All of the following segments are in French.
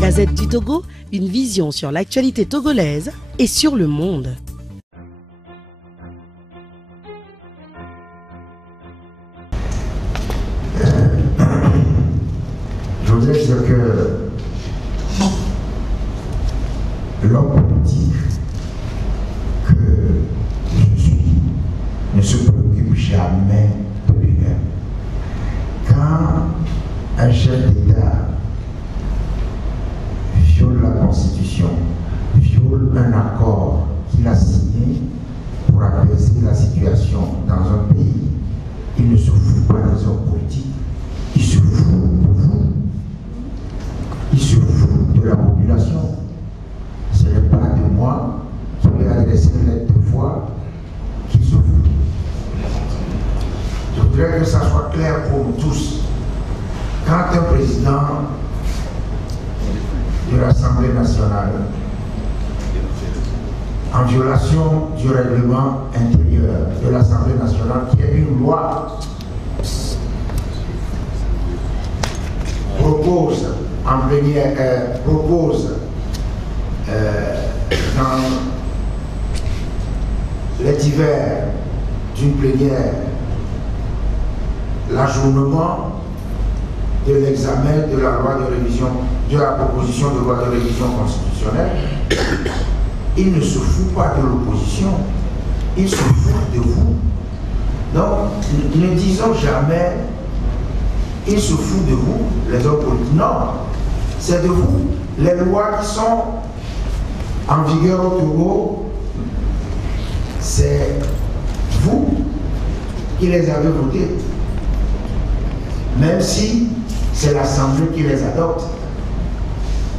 Gazette du Togo, une vision sur l'actualité togolaise et sur le monde. Je voudrais dire que l'homme politique que je suis ne se préoccupe jamais de lui-même. Quand un chef d'État viole la Constitution, viole un accord qu'il a signé pour apaiser la situation dans un pays, il ne se fout pas des hommes politiques, il se fout de vous, il se fout de la population. Ce n'est pas de moi qui lui a adressé une lettre de voix qu'il se fout. Je voudrais que ça soit clair pour nous tous. Quand un président de l'Assemblée nationale, en violation du règlement intérieur de l'Assemblée nationale, qui est une loi, propose en plénière, dans les divers d'une plénière l'ajournement de l'examen de la loi de révision, de la proposition de loi de révision constitutionnelle, il ne se fout pas de l'opposition, il se fout de vous. Donc, ne disons jamais, il se fout de vous, les hommes politiques. Non, c'est de vous. Les lois qui sont en vigueur au Togo, c'est vous qui les avez votées. Même si c'est l'Assemblée qui les adopte.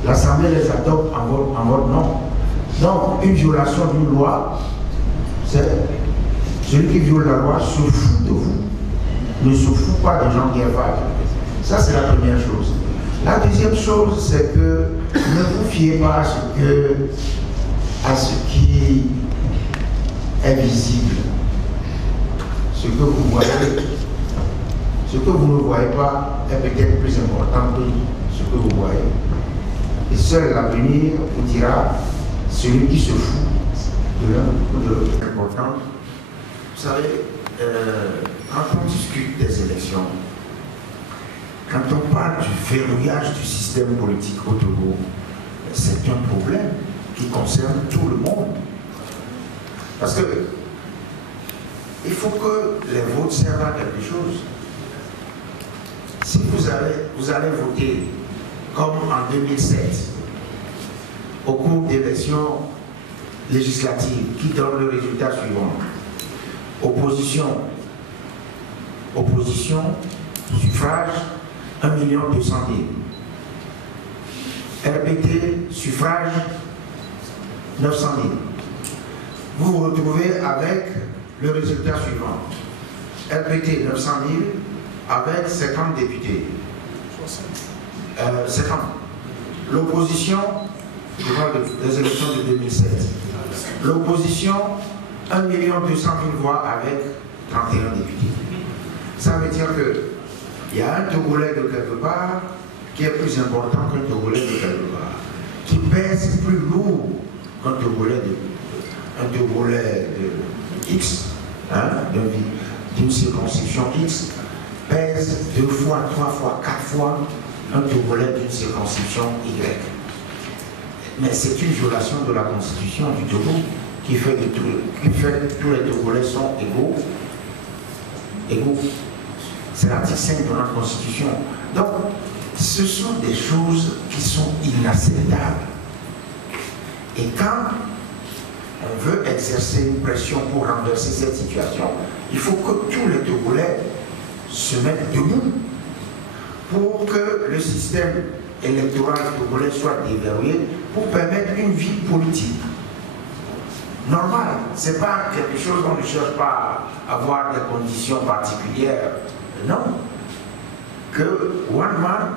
L'Assemblée les adopte en votre nom. Donc, une violation d'une loi, c'est celui qui viole la loi se fout de vous. Ne se fout pas des gens qui évadent. Ça, c'est la première chose. La deuxième chose, c'est que ne vous fiez pas à ce qui est visible. Ce que vous voyez, ce que vous ne voyez pas est peut-être plus important que ce que vous voyez. Et seul l'avenir vous dira celui qui se fout de l'un ou de l'autre. Important. Vous savez, quand on discute des élections, quand on parle du verrouillage du système politique au Togo, c'est un problème qui concerne tout le monde. Parce que il faut que les votes servent à quelque chose. Si vous allez voter comme en 2007, au cours d'élections législatives qui donnent le résultat suivant. Opposition, suffrage, 1 200 000. RPT, suffrage, 900 000. Vous vous retrouvez avec le résultat suivant. RPT, 900 000, avec 50 députés. 50. L'opposition, je parle des élections de 2007. L'opposition, 1 200 000 voix avec 31 députés. Ça veut dire qu'il y a un Togolais de quelque part qui est plus important qu'un Togolais de quelque part, qui pèse plus lourd qu'un Togolais de X, hein, d'une circonscription X, pèse 2 fois, 3 fois, 4 fois un Togolais d'une circonscription Y. Mais c'est une violation de la Constitution du Togo qui fait que tous les Togolais sont égaux. C'est l'article 5 de notre Constitution. Donc, ce sont des choses qui sont inacceptables. Et quand on veut exercer une pression pour renverser cette situation, il faut que tous les Togolais se mettent debout pour que le système électoral togolais soit déverrouillé pour permettre une vie politique normale. Ce n'est pas quelque chose qu'on ne cherche pas à avoir des conditions particulières. Non. Que one man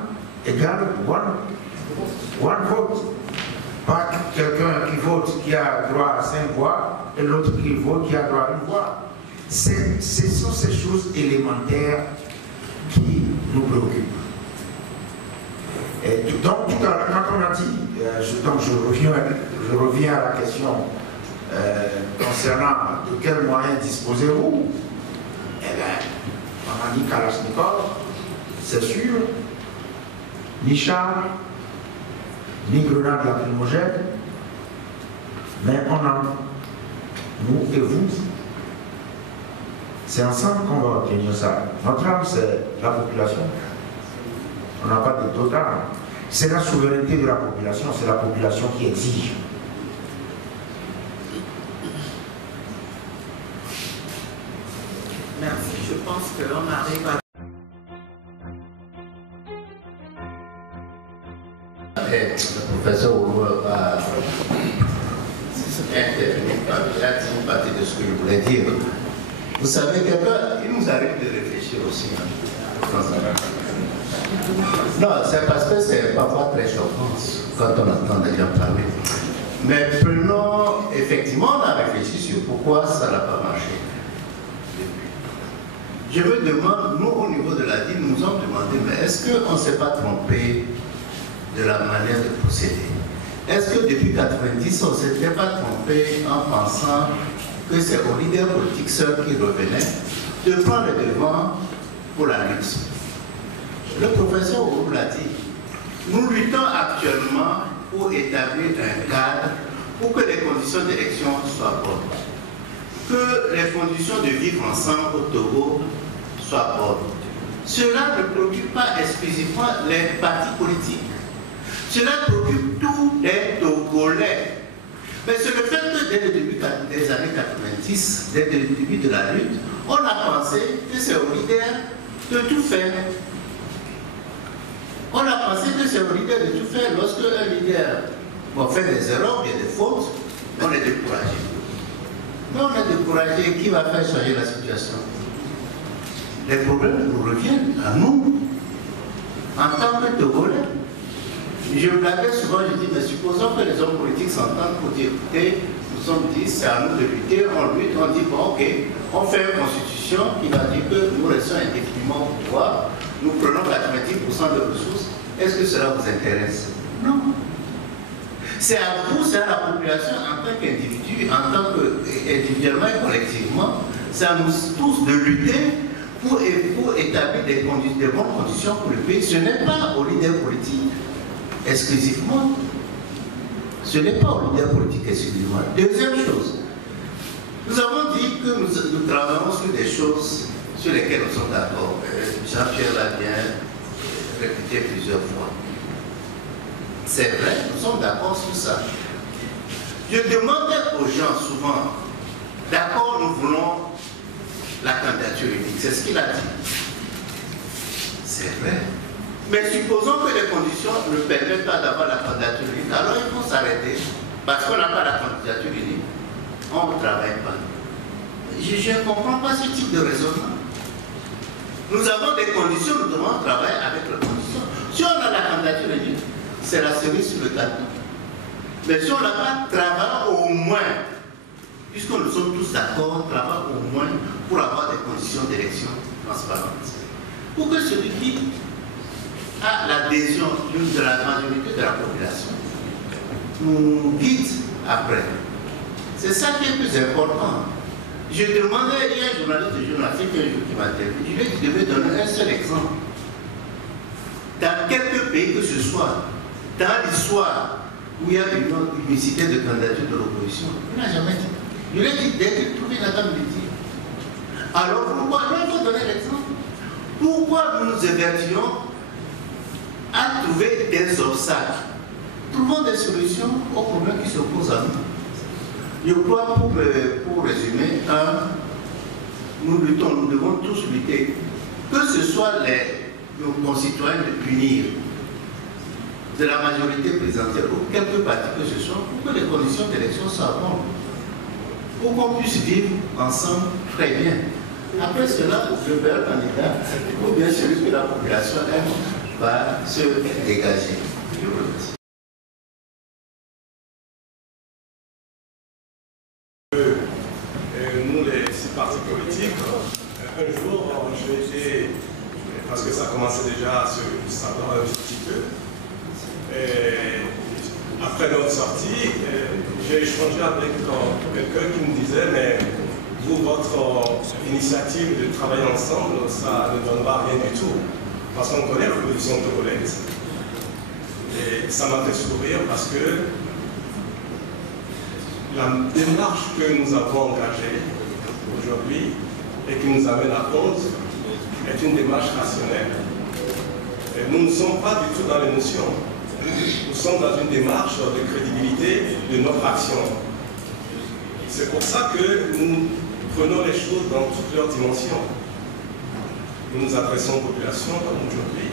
égale one vote. Pas quelqu'un qui vote qui a droit à 5 voix et l'autre qui vote qui a droit à 1 voix. Ce sont ces choses élémentaires qui nous préoccupent. Et donc, tout à l'heure, quand on a dit, donc je reviens à la question concernant de quels moyens disposez-vous, eh bien, on a dit Kalachnikov, c'est sûr, ni char, ni grenade lacrymogène, mais on a, nous et vous, c'est ensemble qu'on va obtenir ça. Notre âme, c'est la population. On n'a pas de d'autre âme. C'est la souveraineté de la population, c'est la population qui exige. Merci, je pense qu'on arrive à... Le professeur Ouro a intervenu par une partie de ce que je voulais dire. Vous savez, quelqu'un, il nous arrive de réfléchir aussi. Non, c'est parce que c'est parfois très choquant quand on entend des gens parler. Mais prenons, effectivement, on a réfléchi sur pourquoi ça n'a pas marché. Je me demande, nous, au niveau de la DIN, nous nous sommes demandé, mais est-ce qu'on ne s'est pas trompé de la manière de procéder? Est-ce que depuis 1990, on ne s'était pas trompé en pensant que c'est aux leaders politiques seuls qui revenaient de prendre le devant pour la lutte? Le professeur Ouro l'a dit, nous luttons actuellement pour établir un cadre pour que les conditions d'élection soient bonnes, que les conditions de vivre ensemble au Togo soient bonnes. Cela ne préoccupe pas exclusivement les partis politiques. Cela préoccupe tous les Togolais. Mais c'est le fait que dès le début des années 90, dès le début de la lutte, on a pensé que c'est aux leaders de tout faire. On a pensé que c'est aux leaders de tout faire. Lorsque un leader fait des erreurs, il y a des fautes, on est découragé. Mais on est découragé, qui va faire changer la situation? Les problèmes nous reviennent à nous, en tant que Togolais. Je blaguais souvent, je dis, mais supposons que les hommes politiques s'entendent pour dire, écoutez, nous sommes dit, c'est à nous de lutter, on lutte, on dit, bon, ok, on fait une constitution qui va dire que nous restons indéfiniment au pouvoir, nous prenons 90% de ressources, est-ce que cela vous intéresse? Non. C'est à vous, c'est à la population en tant qu'individu, en tant qu'individuellement et collectivement, c'est à nous tous de lutter pour établir des bonnes conditions pour le pays. Ce n'est pas aux leaders politiques exclusivement. Ce n'est pas aux leaders politiques exclusivement. Deuxième chose, nous avons dit que nous travaillons sur des choses sur lesquelles nous sommes d'accord. Jean-Pierre l'a bien répété plusieurs fois. C'est vrai, nous sommes d'accord sur ça. Je demandais aux gens souvent, d'accord, nous voulons la candidature unique. C'est ce qu'il a dit. C'est vrai. Mais supposons que les conditions ne permettent pas d'avoir la candidature unique, alors il faut s'arrêter. Parce qu'on n'a pas la candidature unique, on ne travaille pas. Je ne comprends pas ce type de raisonnement. Nous avons des conditions, nous devons travailler avec les conditions. Si on a la candidature unique, c'est la cerise sur le gâteau. Mais si on n'a pas, travaillons au moins, puisque nous sommes tous d'accord, travaillons au moins pour avoir des conditions d'élection transparentes. Pour que celui qui a l'adhésion de la majorité de la population nous guide après. C'est ça qui est le plus important. Je demandais, il y a un journaliste de journalistique qui m'a interviewé, je lui ai dit, je devais donner un seul exemple. Dans quelques pays que ce soit, dans l'histoire où il y a une unicité de candidature de l'opposition, il n'a jamais dit. Je lui ai dit, dès qu'il trouvait la dame, il dit. Alors pourquoi, il faut donner l'exemple. Pourquoi nous nous évertions à trouver des obstacles? Trouvons des solutions aux problèmes qui s'opposent à nous. Je crois, pour résumer, nous luttons, nous devons tous lutter. Que ce soit nos concitoyens de punir de la majorité présidentielle ou quelques partis que ce soit, pour que les conditions d'élection soient bonnes, pour qu'on puisse vivre ensemble très bien. Après cela, le meilleur candidat, ou bien celui que la population aime, va se dégager. Je vous remercie. Nous, les six partis politiques, un jour, j'ai été, parce que ça commençait déjà à se savoir un petit peu, après notre sortie, j'ai échangé avec quelqu'un qui me disait, mais vous, votre initiative de travailler ensemble, ça ne donnera rien du tout. Parce qu'on connaît la position togolaise. Et ça m'a fait sourire parce que la démarche que nous avons engagée aujourd'hui et qui nous amène à compte est une démarche rationnelle. Et nous ne sommes pas du tout dans l'émotion. Nous sommes dans une démarche de crédibilité de notre action. C'est pour ça que nous prenons les choses dans toutes leurs dimensions. Nous nous adressons aux populations comme aujourd'hui.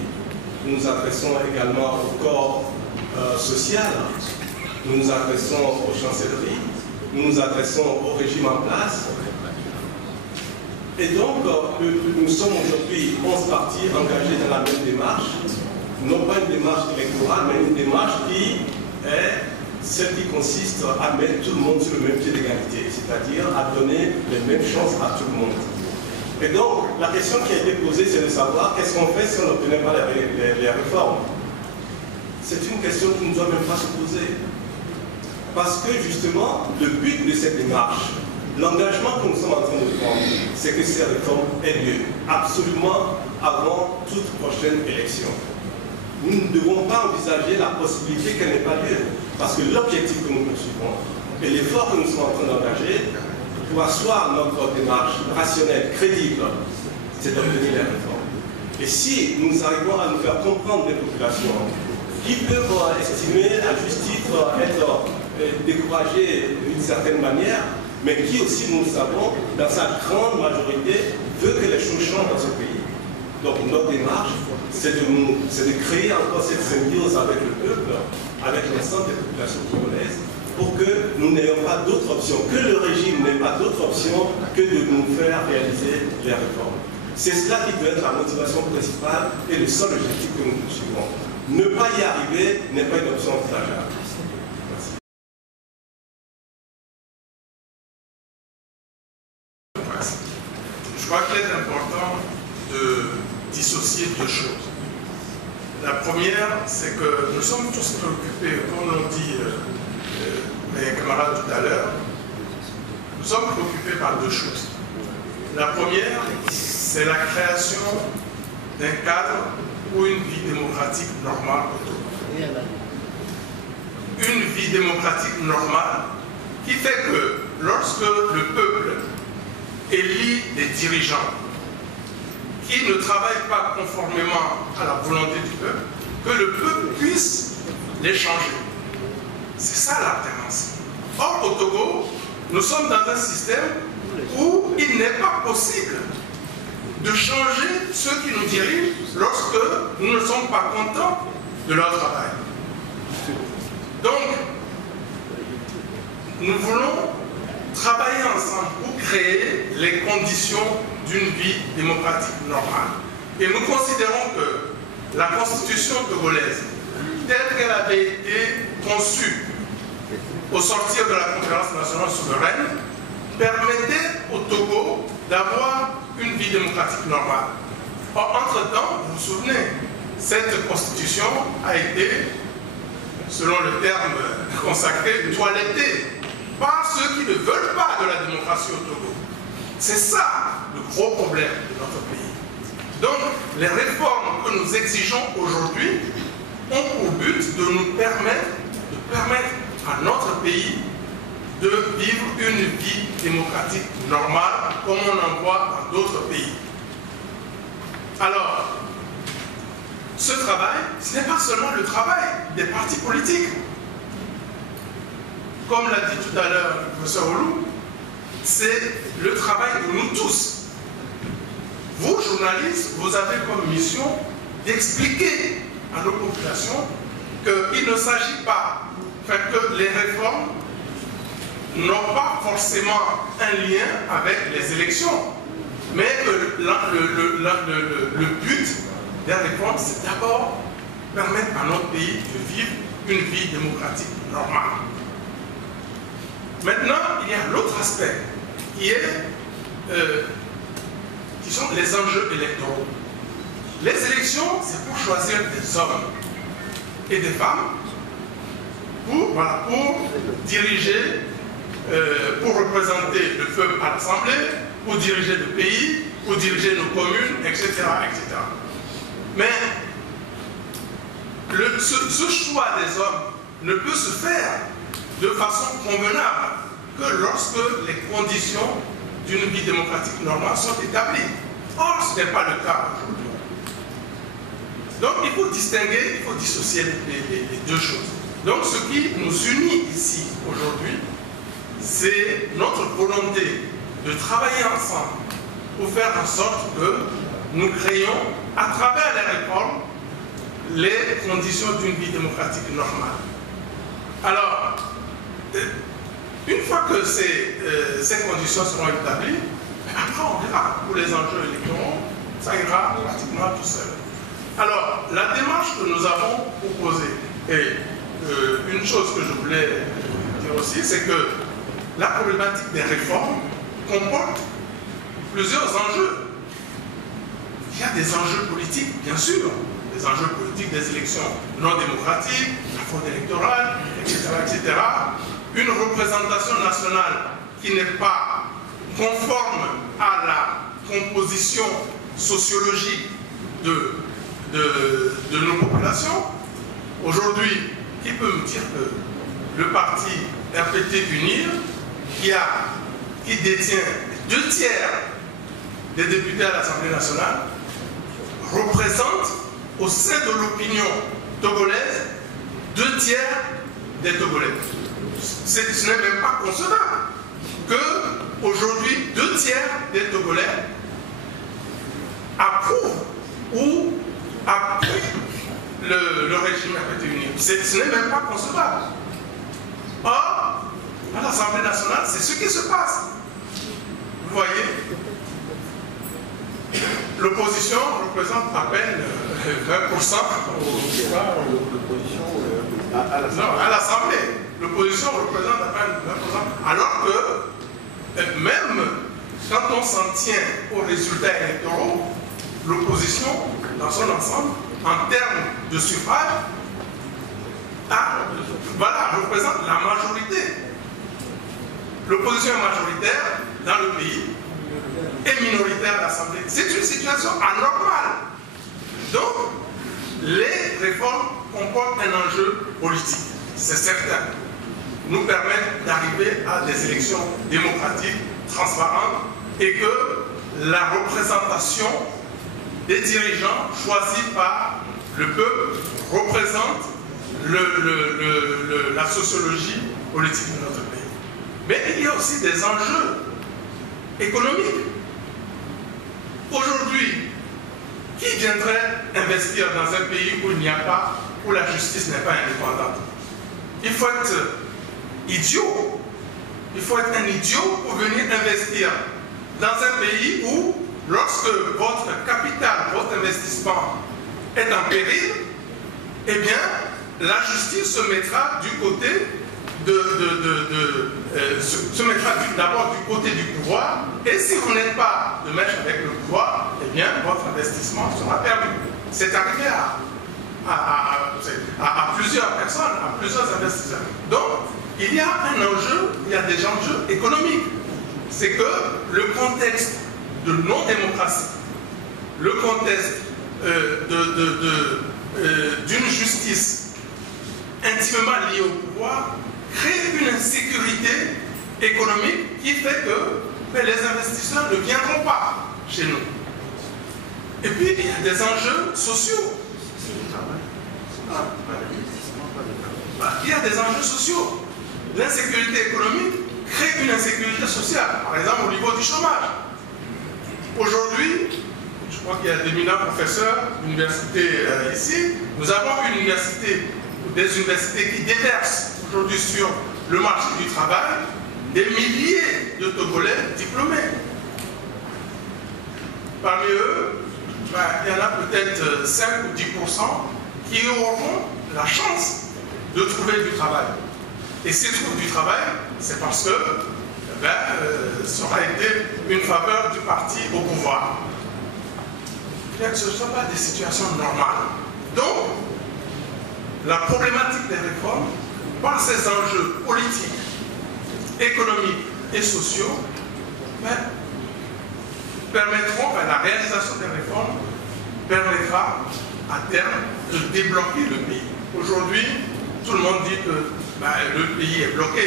Nous nous adressons également au corps social. Nous nous adressons aux chancelleries. Nous nous adressons au régime en place. Et donc, nous sommes aujourd'hui 11 partis engagés dans la même démarche. Non pas une démarche électorale, mais une démarche qui est celle qui consiste à mettre tout le monde sur le même pied d'égalité, c'est-à-dire à donner les mêmes chances à tout le monde. Et donc, la question qui a été posée, c'est de savoir qu'est-ce qu'on fait si on n'obtenait pas les réformes. C'est une question qui ne doit même pas se poser. Parce que justement, le but de cette démarche, l'engagement que nous sommes en train de prendre, c'est que ces réformes aient lieu absolument avant toute prochaine élection. Nous ne devons pas envisager la possibilité qu'elle n'ait pas lieu. Parce que l'objectif que nous poursuivons et l'effort que nous sommes en train d'engager pour asseoir notre démarche rationnelle, crédible, c'est d'obtenir les réformes. Et si nous arrivons à nous faire comprendre des populations qui peuvent estimer à juste titre être découragées d'une certaine manière, mais qui aussi, nous le savons, dans sa grande majorité, veut que les choses changent dans ce pays. Donc notre démarche, c'est de créer encore cette symbiose avec le peuple, avec l'ensemble des populations congolaises, pour que nous n'ayons pas d'autre option, que le régime n'ait pas d'autre option que de nous faire réaliser les réformes. C'est cela qui doit être la motivation principale et le seul objectif que nous poursuivons. Ne pas y arriver n'est pas une option envisageable. Je crois qu'il est important de dissocier deux choses. La première, c'est que nous sommes tous préoccupés, comme l'ont dit mes camarades tout à l'heure, nous sommes préoccupés par deux choses. La première, c'est la création d'un cadre pour une vie démocratique normale au Togo. Une vie démocratique normale qui fait que lorsque le peuple élit des dirigeants qui ne travaillent pas conformément à la volonté du peuple, que le peuple puisse les changer. C'est ça l'alternance. Or, au Togo, nous sommes dans un système où il n'est pas possible de changer ceux qui nous dirigent lorsque nous ne sommes pas contents de leur travail. Donc, nous voulons travailler ensemble pour créer les conditions d'une vie démocratique normale. Et nous considérons que la constitution togolaise, telle qu'elle avait été conçue au sortir de la conférence nationale souveraine, permettait au Togo d'avoir une vie démocratique normale. Or, entre-temps, vous vous souvenez, cette constitution a été, selon le terme consacré, toilettée par ceux qui ne veulent pas de la démocratie au Togo. C'est ça le gros problème de notre pays. Donc, les réformes que nous exigeons aujourd'hui ont pour but de nous permettre à notre pays de vivre une vie démocratique normale comme on en voit dans d'autres pays. Alors, ce travail, ce n'est pas seulement le travail des partis politiques. Comme l'a dit tout à l'heure le professeur Olou, c'est le travail de nous tous. Vous, journalistes, vous avez comme mission d'expliquer à nos populations qu'il ne s'agit pas, que les réformes n'ont pas forcément un lien avec les élections, mais que le but des réformes, c'est d'abord permettre à notre pays de vivre une vie démocratique normale. Maintenant, il y a l'autre aspect qui sont les enjeux électoraux. Les élections, c'est pour choisir des hommes et des femmes pour diriger, pour représenter le peuple à l'Assemblée, pour diriger le pays, pour diriger nos communes, etc. etc. Mais ce choix des hommes ne peut se faire de façon convenable que lorsque les conditions d'une vie démocratique normale sont établies. Or, ce n'est pas le cas aujourd'hui. Donc, il faut distinguer, il faut dissocier les deux choses. Donc, ce qui nous unit ici aujourd'hui, c'est notre volonté de travailler ensemble pour faire en sorte que nous créions, à travers les réformes, les conditions d'une vie démocratique normale. Alors, une fois que ces conditions seront établies, après on verra pour les enjeux électoraux, ça ira pratiquement tout seul. Alors, la démarche que nous avons proposée, et une chose que je voulais dire aussi, c'est que la problématique des réformes comporte plusieurs enjeux. Il y a des enjeux politiques, bien sûr, des enjeux politiques des élections non démocratiques, la fraude électorale, etc., etc. Une représentation nationale qui n'est pas conforme à la composition sociologique de nos populations. Aujourd'hui, qui peut me dire que le parti RPT Unir, qui détient 2/3 des députés à l'Assemblée nationale, représente au sein de l'opinion togolaise 2/3 des Togolais. Ce n'est même pas concevable qu'aujourd'hui 2/3 des Togolais approuvent ou appuient le régime RPT Unir. Ce n'est même pas concevable. Or, à l'Assemblée nationale, c'est ce qui se passe. Vous voyez, l'opposition représente à peine 20% à l'Assemblée. L'opposition représente à peine 20%. Alors que même quand on s'en tient aux résultats électoraux, l'opposition, dans son ensemble, en termes de suffrage, représente la majorité. L'opposition est majoritaire dans le pays et minoritaire à l'Assemblée. C'est une situation anormale. Donc, les réformes comportent un enjeu politique, c'est certain. Nous permettent d'arriver à des élections démocratiques, transparentes, et que la représentation des dirigeants choisis par le peuple représente la sociologie politique de notre pays. Mais il y a aussi des enjeux économiques. Aujourd'hui, qui viendrait investir dans un pays où il n'y a pas, où la justice n'est pas indépendante? Il faut être idiot. Il faut être un idiot pour venir investir dans un pays où, lorsque votre capital, votre investissement est en péril, eh bien, la justice se mettra du côté se mettra d'abord du côté du pouvoir, et si vous n'êtes pas de mèche avec le pouvoir, eh bien, votre investissement sera perdu. C'est arrivé à plusieurs personnes, à plusieurs investisseurs. Donc, il y a un enjeu, il y a des enjeux économiques. C'est que le contexte de non-démocratie, le contexte d'une justice intimement liée au pouvoir, crée une insécurité économique qui fait que les investisseurs ne viendront pas chez nous. Et puis, il y a des enjeux sociaux. Il y a des enjeux sociaux. L'insécurité économique crée une insécurité sociale, par exemple au niveau du chômage. Aujourd'hui, je crois qu'il y a d'éminents professeurs d'université ici, nous avons une université, des universités qui déversent aujourd'hui sur le marché du travail des milliers de Togolais diplômés. Parmi eux, il y en a peut-être 5 ou 10% qui auront la chance de trouver du travail. Et s'ils trouvent du travail, c'est parce que ça aura été une faveur du parti au pouvoir. Bien que ce ne sont pas des situations normales. Donc, la problématique des réformes par ces enjeux politiques, économiques et sociaux, permettront, la réalisation des réformes permettra à terme de débloquer le pays. Aujourd'hui, tout le monde dit que le pays est bloqué.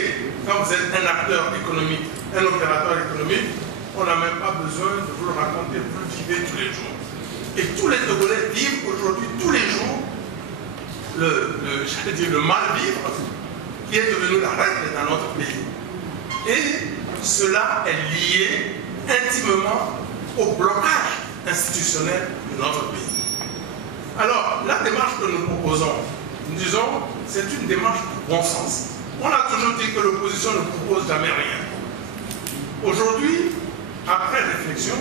Quand vous êtes un acteur économique, un opérateur économique, on n'a même pas besoin de vous le raconter, vous le vivez tous les jours. Et tous les Togolais vivent aujourd'hui, tous les jours, le mal-vivre qui est devenu la règle dans notre pays. Et cela est lié intimement au blocage institutionnel de notre pays. Alors, la démarche que nous proposons, nous disons, c'est une démarche de bon sens. On a toujours dit que l'opposition ne propose jamais rien. Aujourd'hui, après réflexion,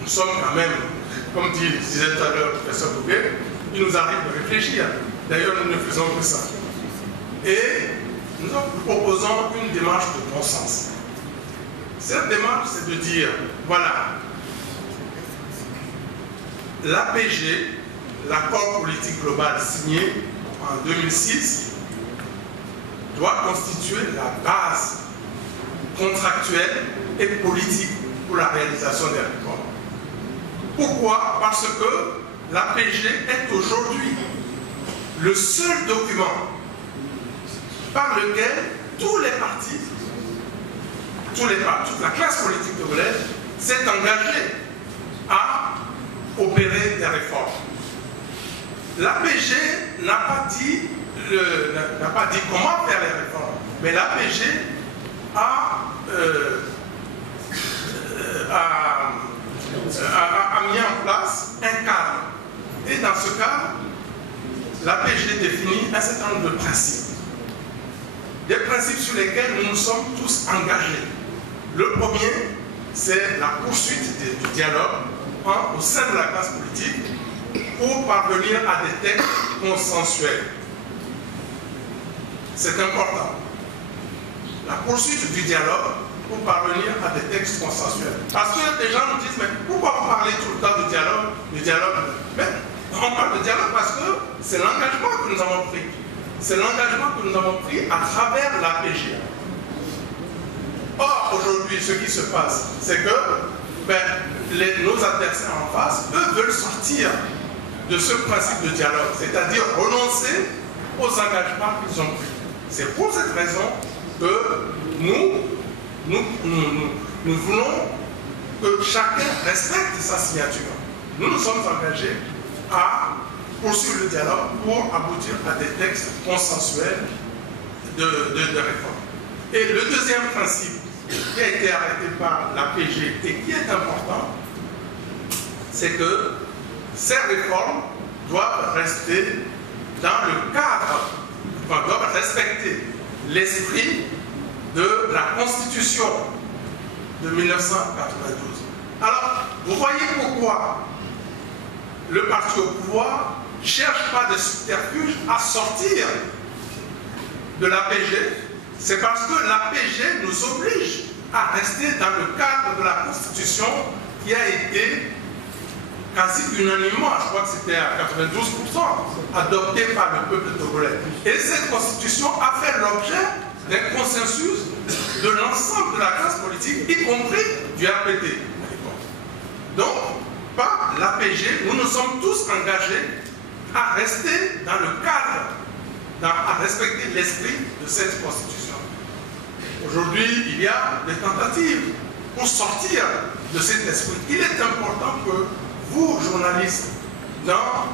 nous sommes quand même, comme disait tout à l'heure le professeur Bouguet, il nous arrive de réfléchir. D'ailleurs, nous ne faisons que ça. Et nous proposons une démarche de bon sens. Cette démarche, c'est de dire, voilà, l'APG, l'accord politique global signé en 2006, doit constituer la base contractuelle et politique pour la réalisation des réformes. Pourquoi? Parce que l'APG est aujourd'hui le seul document par lequel tous les partis, toute la classe politique togolaise s'est engagée à opérer des réformes. L'APG n'a pas dit comment faire les réformes, mais l'APG a mis en place un cadre. Et dans ce cadre, l'APG définit un certain nombre de principes. Des principes sur lesquels nous nous sommes tous engagés. Le premier, c'est la poursuite du dialogue au sein de la classe politique pour parvenir à des textes consensuels. C'est important. La poursuite du dialogue pour parvenir à des textes consensuels. Parce que les gens nous disent, mais pourquoi vous parlez tout le temps du dialogue? Mais on parle de dialogue parce que c'est l'engagement que nous avons pris. C'est l'engagement que nous avons pris à travers l'APG. Or, aujourd'hui, ce qui se passe, c'est que nos adversaires en face, eux, veulent sortir de ce principe de dialogue, c'est-à-dire renoncer aux engagements qu'ils ont pris. C'est pour cette raison que nous voulons que chacun respecte sa signature. Nous nous sommes engagés à poursuivre le dialogue pour aboutir à des textes consensuels de réforme. Et le deuxième principe qui a été arrêté par l'APG et qui est important, c'est que ces réformes doivent rester dans le cadre, doivent respecter l'esprit de la Constitution de 1992. Alors, vous voyez pourquoi le parti au pouvoir ne cherche pas de subterfuge à sortir de l'APG. C'est parce que l'APG nous oblige à rester dans le cadre de la Constitution qui a été quasi unanimement, je crois que c'était à 92%, adoptée par le peuple togolais. Et cette Constitution a fait l'objet d'un consensus de l'ensemble de la classe politique, y compris du RPT. Donc, par l'APG, nous nous sommes tous engagés à rester dans le cadre, à respecter l'esprit de cette Constitution. Aujourd'hui, il y a des tentatives pour sortir de cet esprit. Il est important que vous, journalistes, dans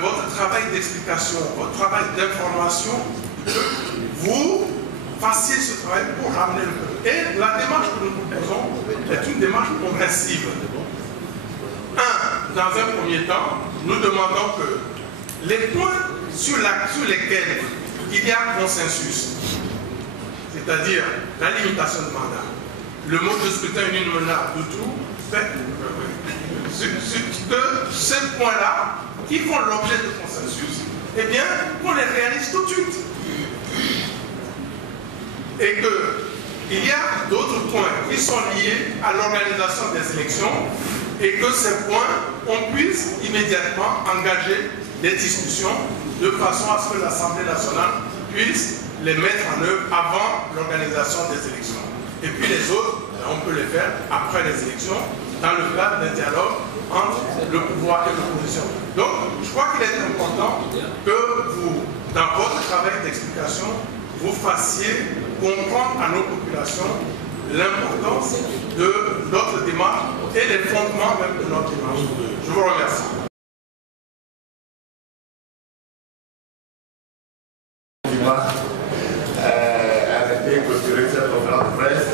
votre travail d'explication, votre travail d'information, vous fassiez ce travail pour ramener le peuple. Et la démarche que nous proposons est une démarche progressive. Dans un premier temps, nous demandons que les points sur lesquels il y a consensus, c'est-à-dire la limitation de mandat, le mode de scrutin uninominal de tout, que ces points-là, qui font l'objet de consensus, eh bien, qu'on les réalise tout de suite. Et qu'il y a d'autres points qui sont liés à l'organisation des élections et que ces points, on puisse immédiatement engager des discussions de façon à ce que l'Assemblée nationale puisse les mettre en œuvre avant l'organisation des élections. Et puis les autres, on peut les faire après les élections, dans le cadre d'un dialogue entre le pouvoir et l'opposition. Donc, je crois qu'il est important que vous, dans votre travail d'explication, vous fassiez comprendre à nos populations l'importance de notre démarche et les fondements même de notre démarche. Je vous remercie. Arrêter clôturer cette conférence de presse.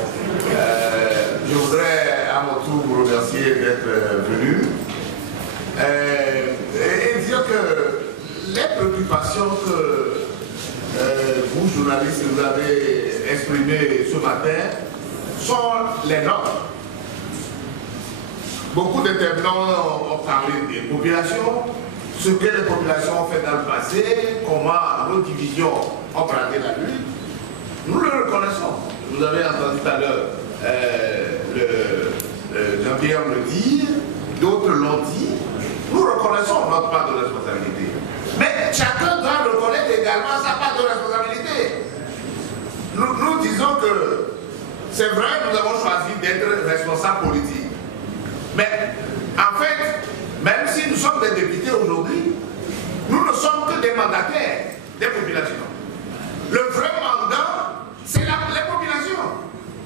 Je voudrais à mon tour vous remercier d'être venu et dire que les préoccupations que vous, journalistes, vous avez exprimées ce matin sont les nôtres. Beaucoup d'intervenants ont parlé des populations, ce que les populations ont fait dans le passé, comment nos divisions ont braqué la lutte. Nous le reconnaissons. Vous avez entendu tout à l'heure Jean-Pierre le dire, d'autres l'ont dit. Nous reconnaissons notre part de responsabilité. Mais chacun doit reconnaître également sa part de responsabilité. Nous disons que c'est vrai, nous avons choisi d'être responsables politiques. Mais en fait, même si nous sommes des députés aujourd'hui, nous ne sommes que des mandataires des populations. Le vrai mandat, c'est les populations.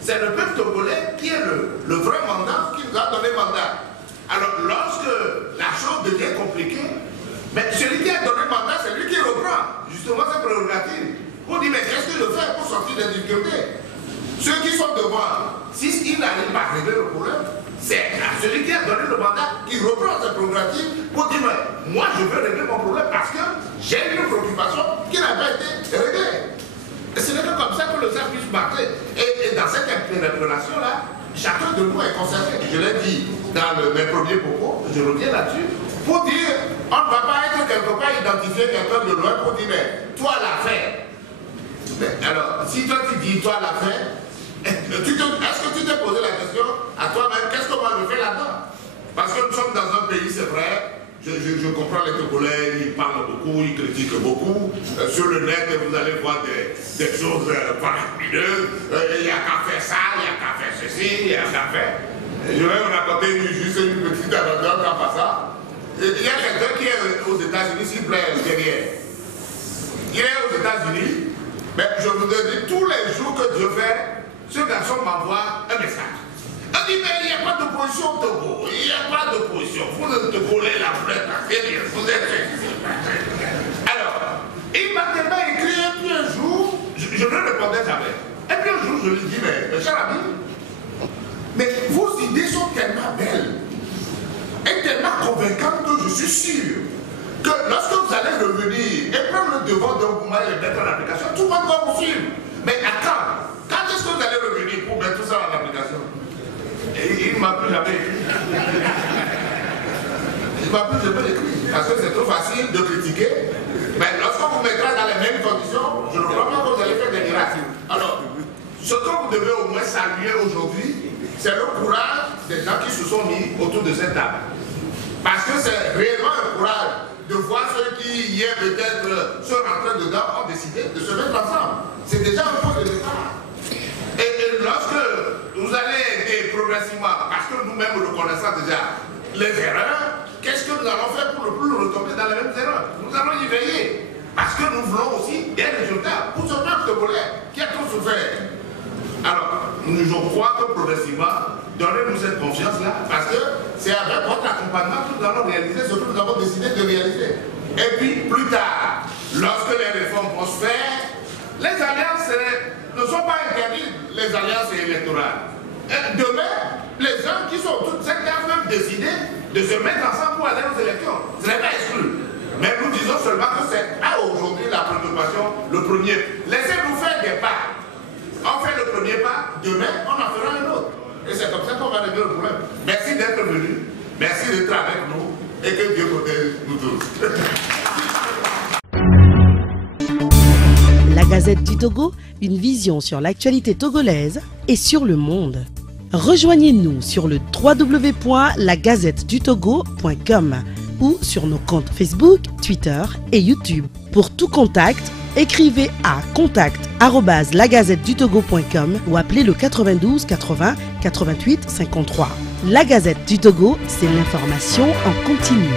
C'est le peuple togolais qui est le vrai mandat, qui nous a donné mandat. Alors, lorsque la chose devient compliquée, mais celui qui a donné mandat, c'est lui qui reprend justement ses prérogatives. On dit, mais qu'est-ce que je fais pour sortir des difficultés? Ceux qui sont devant, s'ils n'arrivent pas à régler le problème, c'est celui qui a donné le mandat qui reprend ses prérogatives pour dire, mais moi je veux régler mon problème parce que j'ai une préoccupation qui n'a pas été réglée. Et ce n'est que comme ça que le cercle puisse marcher. Et dans cette relation-là, chacun de nous est concerné. Je l'ai dit dans mes premiers propos, je reviens là-dessus, pour dire, on ne va pas être quelque part identifier quelqu'un de loin pour dire, mais toi l'as fait. Alors, si toi tu dis, toi l'as fait, est-ce que tu t'es posé la question à toi-même, qu'est-ce que moi je fais là-dedans? Parce que nous sommes dans un pays, c'est vrai, je comprends les Togolais, ils parlent beaucoup, ils critiquent beaucoup. Sur le net, vous allez voir des choses faramineuses. Il n'y a qu'à faire ça, il n'y a qu'à faire ceci, il n'y a qu'à faire. Je vais vous raconter juste une petite anecdote en passant. Il y a quelqu'un qui est aux États-Unis, s'il vous plaît, derrière. Il est aux États-Unis, mais je vous dis, tous les jours que Dieu fait, ce garçon m'envoie un message. Il dit, mais il n'y a pas d'opposition au Togo. Il n'y a pas d'opposition. Vous ne te volez la fleur, vous êtes... Alors, il m'a tellement écrit, et puis un jour, je ne répondais jamais. Et puis un jour, je lui dis, mais cher ami, mais vos idées sont tellement belles et tellement convaincantes que je suis sûr que lorsque vous allez revenir et prendre le devant d'un mouvement et le mettre en application, tout le monde va vous suivre. Mais à quand? Quand est-ce que vous allez revenir pour mettre tout ça en application? Et il ne m'a plus jamais écrit. Il ne m'a plus jamais écrit. Parce que c'est trop facile de critiquer. Mais lorsqu'on vous mettra dans les mêmes conditions, je ne crois pas que vous allez faire des miracles. Alors, ce que vous devez au moins saluer aujourd'hui, c'est le courage des gens qui se sont mis autour de cette table. Parce que c'est réellement un courage de voir ceux qui, hier peut-être, se rentraient dedans, ont décidé de se mettre ensemble. C'est déjà un point de départ. Et lorsque vous allez aider progressivement, parce que nous-mêmes reconnaissons déjà les erreurs, qu'est-ce que nous allons faire pour ne plus retomber dans les mêmes erreurs? Nous allons y veiller. Parce que nous voulons aussi des résultats pour ce peuple togolais qui a tout souffert. Alors, je crois que progressivement, donnez-nous cette confiance-là, parce que c'est avec votre accompagnement que nous allons réaliser ce que nous avons décidé de réaliser. Et puis, plus tard, lorsque les réformes vont se faire, les alliances ne sont pas interdites, les alliances électorales. Et demain, les gens qui sont toutes cette case même décidé de se mettre ensemble pour aller aux élections. Ce n'est pas exclu. Mais nous disons seulement que c'est aujourd'hui la préoccupation, le premier. Laissez-nous faire des pas. On fait le premier pas, demain, on en fera un autre. Et c'est comme ça qu'on va régler le problème. Merci d'être venu, merci d'être avec nous, et que Dieu protège nous tous. La Gazette du Togo, une vision sur l'actualité togolaise et sur le monde. Rejoignez-nous sur le www.lagazettedutogo.com. ou sur nos comptes Facebook, Twitter et YouTube. Pour tout contact, écrivez à contact@lagazettedutogo.com ou appelez le 92 80 88 53. La Gazette du Togo, c'est l'information en continu.